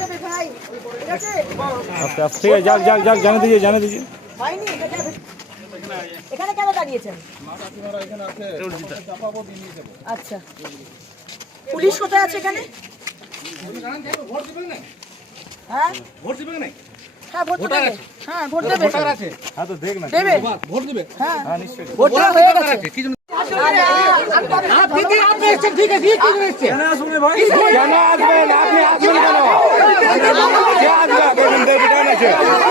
দেবে ভাই ঠিক আছে যাক যাক যাক জানে দিজিয়ে জানে দিজিয়ে এখানে কেন দাঁড়িয়েছেন? আচ্ছা। পুলিশ কোথায় আছে এখানে? হ্যাঁ? ভোট দিবেন না হ্যাঁ ভোট দেবে। হ্যাঁ ভোট দেবে। আছে। হ্যাঁ তো দেখ না। দেবে। ভোট দিবে। হ্যাঁ। হ্যাঁ নিশ্চয়ই। ভোট হয়ে গেছে। কি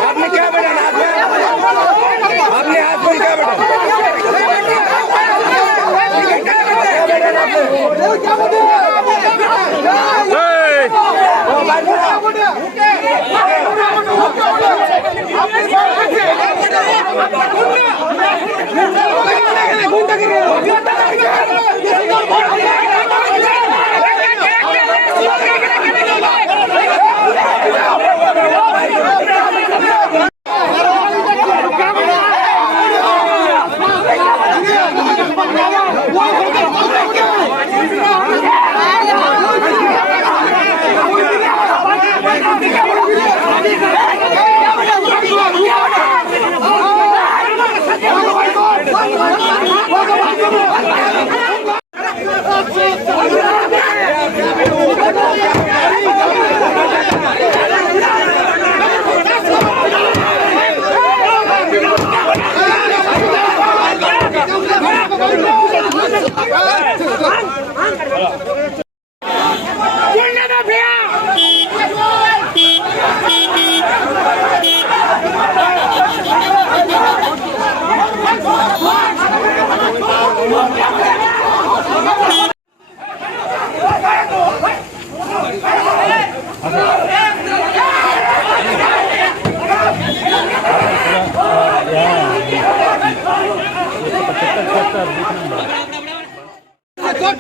আপনি কি আসবেন? আপনি আসবেন কেন কে বেরুন দেব Hey,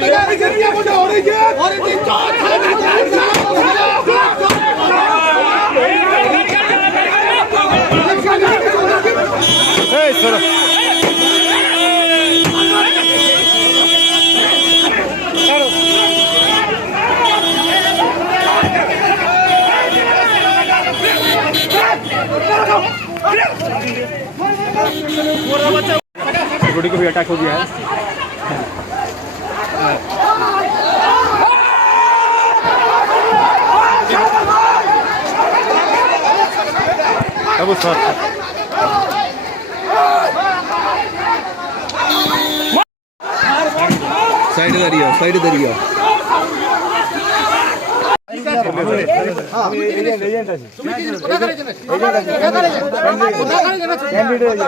को भी अटैक हो गया है। That was hard. സൈഡ് തരിക സൈഡ് തരിക ക്യാൻഡിഡേറ്റ്